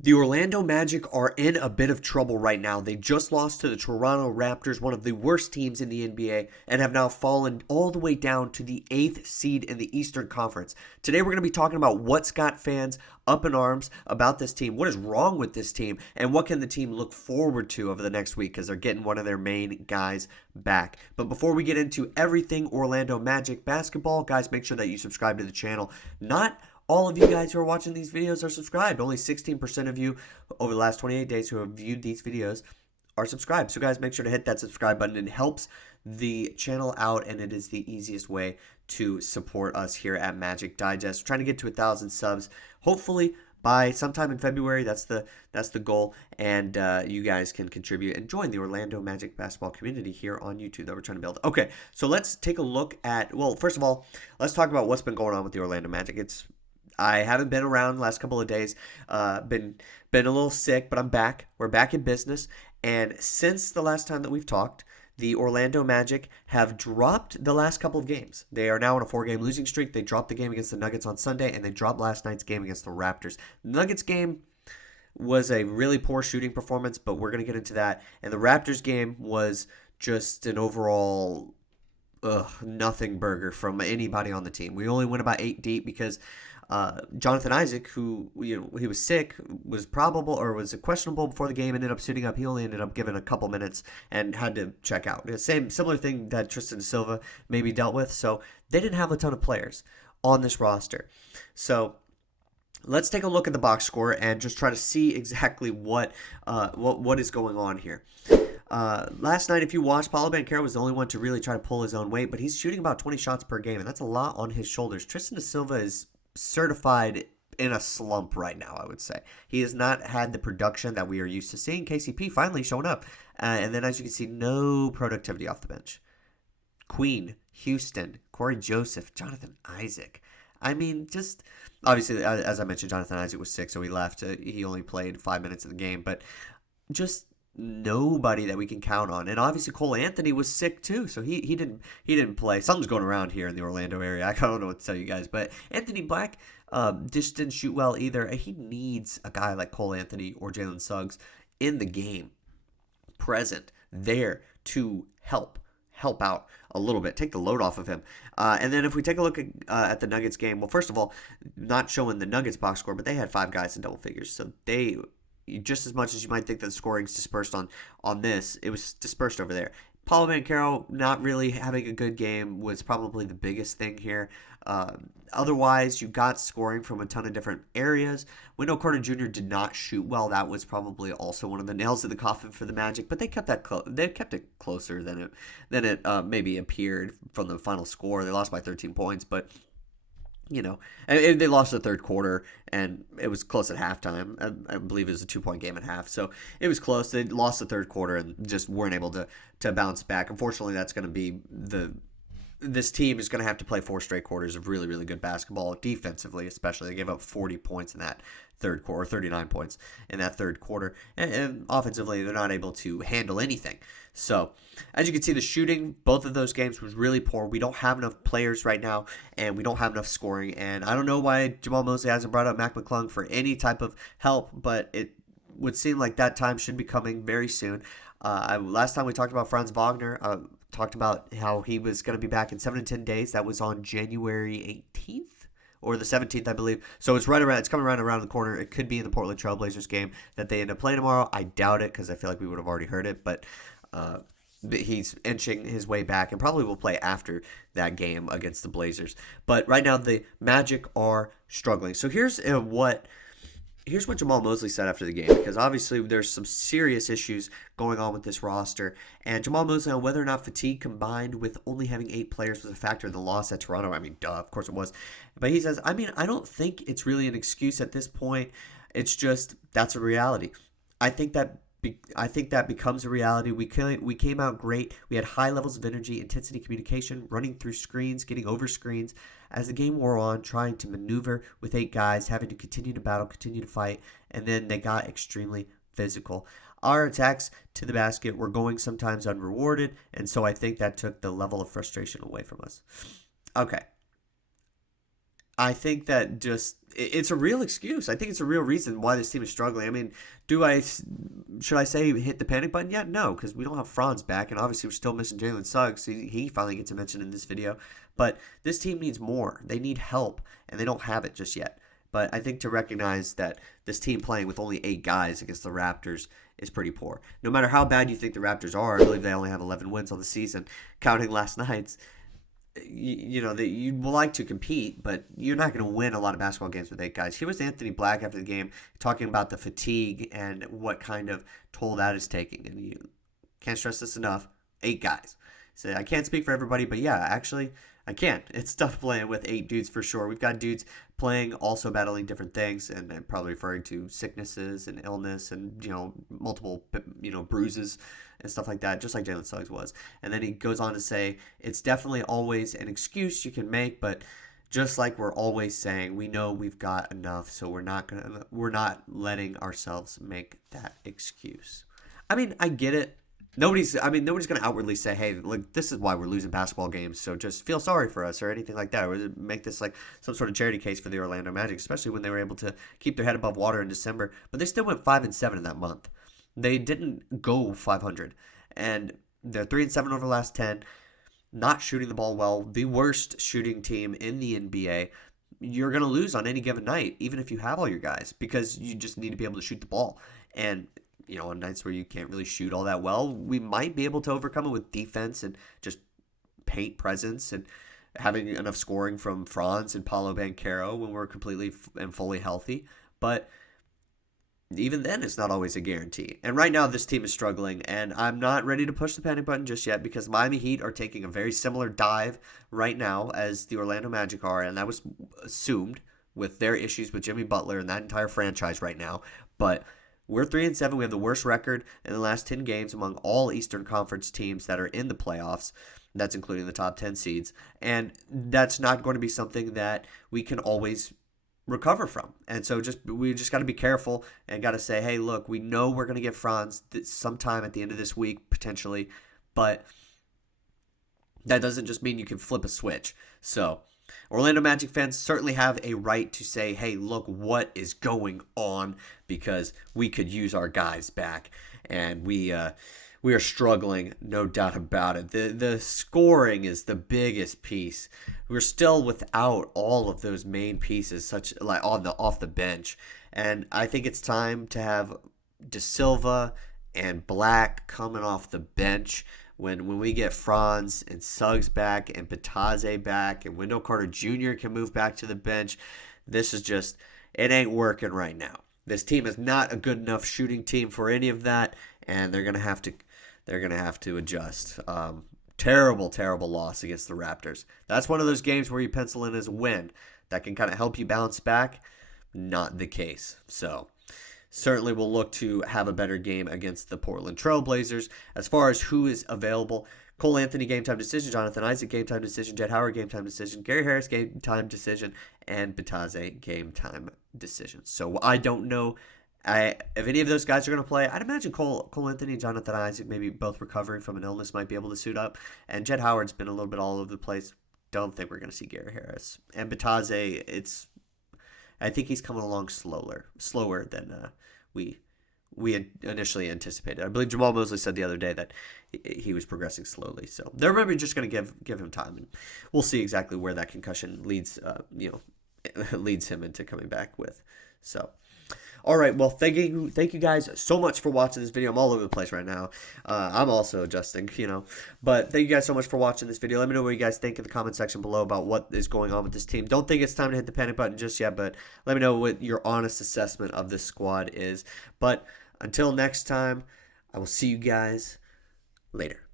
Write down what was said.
The Orlando Magic are in a bit of trouble right now. They just lost to the Toronto Raptors, one of the worst teams in the NBA, and have now fallen all the way down to the 8th seed in the Eastern Conference. Today we're going to be talking about what's got fans up in arms about this team, what is wrong with this team, and what can the team look forward to over the next week because they're getting one of their main guys back. But before we get into everything Orlando Magic basketball, guys, make sure that you subscribe to the channel. Not all of you guys who are watching these videos are subscribed. Only 16% of you over the last 28 days who have viewed these videos are subscribed. So guys, make sure to hit that subscribe button. It helps the channel out, and it is the easiest way to support us here at Magic Digest. We're trying to get to 1,000 subs, hopefully by sometime in February. That's the goal, and you guys can contribute and join the Orlando Magic basketball community here on YouTube that we're trying to build. Okay, so let's take a look at, well, first of all, let's talk about what's been going on with the Orlando Magic. I haven't been around the last couple of days. Been a little sick, but I'm back. We're back in business. And since the last time that we've talked, the Orlando Magic have dropped the last couple of games. They are now on a 4-game losing streak. They dropped the game against the Nuggets on Sunday, and they dropped last night's game against the Raptors. The Nuggets game was a really poor shooting performance, but we're going to get into that. And the Raptors game was just an overall nothing burger from anybody on the team. We only went about 8 deep because Jonathan Isaac, who he was sick, was questionable before the game, ended up suiting up. He only ended up given a couple minutes and had to check out. Similar thing that Tristan Silva maybe dealt with. So they didn't have a ton of players on this roster. So let's take a look at the box score and just try to see exactly what is going on here. Last night, if you watched, Paolo Banchero was the only one to really try to pull his own weight, but he's shooting about 20 shots per game, and that's a lot on his shoulders. Tristan Silva is certified in a slump right now, I would say. He has not had the production that we are used to seeing. KCP finally showing up. And then, as you can see, no productivity off the bench. Queen, Houston, Corey Joseph, Jonathan Isaac. I mean, just obviously, as I mentioned, Jonathan Isaac was sick, so he left. He only played 5 minutes of the game, but just nobody that we can count on. And obviously Cole Anthony was sick too, so he didn't play. Something's going around here in the Orlando area. I don't know what to tell you guys, but Anthony Black just didn't shoot well either. He needs a guy like Cole Anthony or Jalen Suggs in the game, present there to help out a little bit, take the load off of him. And then if we take a look at the Nuggets game, well, first of all, not showing the Nuggets box score, but they had 5 guys in double figures, so they, just as much as you might think that the scoring's dispersed on this, it was dispersed over there. Paolo Banchero not really having a good game was probably the biggest thing here. Otherwise, you got scoring from a ton of different areas. Wendell Carter Jr. did not shoot well. That was probably also one of the nails in the coffin for the Magic, but they kept that they kept it closer than it maybe appeared from the final score. They lost by 13 points, but and they lost the third quarter, and it was close at halftime. I believe it was a 2-point game at half, so it was close. They lost the third quarter and just weren't able to bounce back. Unfortunately, that's going to be this team is going to have to play 4 straight quarters of really, really good basketball, defensively especially. They gave up 40 points in that third quarter, 39 points in that third quarter, and offensively, they're not able to handle anything. So, as you can see, the shooting, both of those games was really poor. We don't have enough players right now, and we don't have enough scoring, and I don't know why Jamahl Mosley hasn't brought up Mac McClung for any type of help, but it would seem like that time should be coming very soon. Last time we talked about Franz Wagner, talked about how he was going to be back in 7 to 10 days. That was on January 18th or the 17th, I believe. So it's coming around the corner. It could be in the Portland Trailblazers game that they end up playing tomorrow. I doubt it because I feel like we would have already heard it, but he's inching his way back and probably will play after that game against the Blazers. But right now the Magic are struggling. So here's what Jamahl Mosley said after the game, because obviously there's some serious issues going on with this roster. And Jamahl Mosley on whether or not fatigue combined with only having 8 players was a factor in the loss at Toronto. I mean, duh, of course it was. But he says, I don't think it's really an excuse at this point. It's just, that's a reality. I think that becomes a reality. We came out great. We had high levels of energy, intensity, communication, running through screens, getting over screens. As the game wore on, trying to maneuver with 8 guys, having to continue to battle, continue to fight, and then they got extremely physical. Our attacks to the basket were going sometimes unrewarded, and so I think that took the level of frustration away from us. Okay. I think that it's a real excuse. I think it's a real reason why this team is struggling. I mean, should I say hit the panic button yet? No, because we don't have Franz back, and obviously we're still missing Jalen Suggs. He finally gets a mention in this video. But this team needs more. They need help, and they don't have it just yet. But I think to recognize that this team playing with only 8 guys against the Raptors is pretty poor. No matter how bad you think the Raptors are, I believe they only have 11 wins on the season, counting last night's. You know, that you would like to compete, but you're not going to win a lot of basketball games with 8 guys. Here was Anthony Black after the game talking about the fatigue and what kind of toll that is taking. And you can't stress this enough. 8 guys. So I can't speak for everybody, but yeah, actually, I can't. It's tough playing with 8 dudes for sure. We've got dudes playing, also battling different things, and probably referring to sicknesses and illness and, multiple, bruises and stuff like that, just like Jalen Suggs was. And then he goes on to say, it's definitely always an excuse you can make, but just like we're always saying, we know we've got enough, so we're not letting ourselves make that excuse. I mean, I get it. Nobody's going to outwardly say, hey, look, this is why we're losing basketball games, so just feel sorry for us or anything like that, or make this like some sort of charity case for the Orlando Magic, especially when they were able to keep their head above water in December. But they still went 5-7 in that month. They didn't go 500, and they're 3-7 over the last 10, not shooting the ball well, the worst shooting team in the NBA. You're going to lose on any given night, even if you have all your guys, because you just need to be able to shoot the ball. And on nights where you can't really shoot all that well, we might be able to overcome it with defense and just paint presence and having enough scoring from Franz and Paolo Banchero when we're completely and fully healthy. But even then, it's not always a guarantee. And right now, this team is struggling, and I'm not ready to push the panic button just yet because Miami Heat are taking a very similar dive right now as the Orlando Magic are, and that was assumed with their issues with Jimmy Butler and that entire franchise right now. But we're 3-7. We have the worst record in the last 10 games among all Eastern Conference teams that are in the playoffs. That's including the top 10 seeds. And that's not going to be something that we can always recover from. And so we just got to be careful and got to say, hey, look, we know we're going to get Franz sometime at the end of this week, potentially. But that doesn't just mean you can flip a switch. So Orlando Magic fans certainly have a right to say, hey, look, what is going on? Because we could use our guys back. And we are struggling, no doubt about it. The scoring is the biggest piece. We're still without all of those main pieces, such like off the bench. And I think it's time to have De Silva and Black coming off the bench. When we get Franz and Suggs back and Bitadze back and Wendell Carter Jr. can move back to the bench, this is just, it ain't working right now. This team is not a good enough shooting team for any of that, and they're gonna have to adjust. Terrible loss against the Raptors. That's one of those games where you pencil in as a win that can kind of help you bounce back. Not the case. So certainly we'll look to have a better game against the Portland Trail Blazers. As far as who is available, Cole Anthony, game time decision. Jonathan Isaac, game time decision. Jett Howard, game time decision. Gary Harris, game time decision. And Bitadze, game time decision. So I don't know if any of those guys are going to play. I'd imagine Cole Anthony and Jonathan Isaac, maybe both recovering from an illness, might be able to suit up. And Jett Howard's been a little bit all over the place. Don't think we're going to see Gary Harris. And Bitadze, I think he's coming along slower than we had initially anticipated. I believe Jamahl Mosley said the other day that he was progressing slowly. So they're maybe just going to give him time, and we'll see exactly where that concussion leads him into coming back with. So, all right. Well, thank you guys so much for watching this video. I'm all over the place right now. I'm also adjusting, but thank you guys so much for watching this video. Let me know what you guys think in the comment section below about what is going on with this team. Don't think it's time to hit the panic button just yet, but let me know what your honest assessment of this squad is. But until next time, I will see you guys later.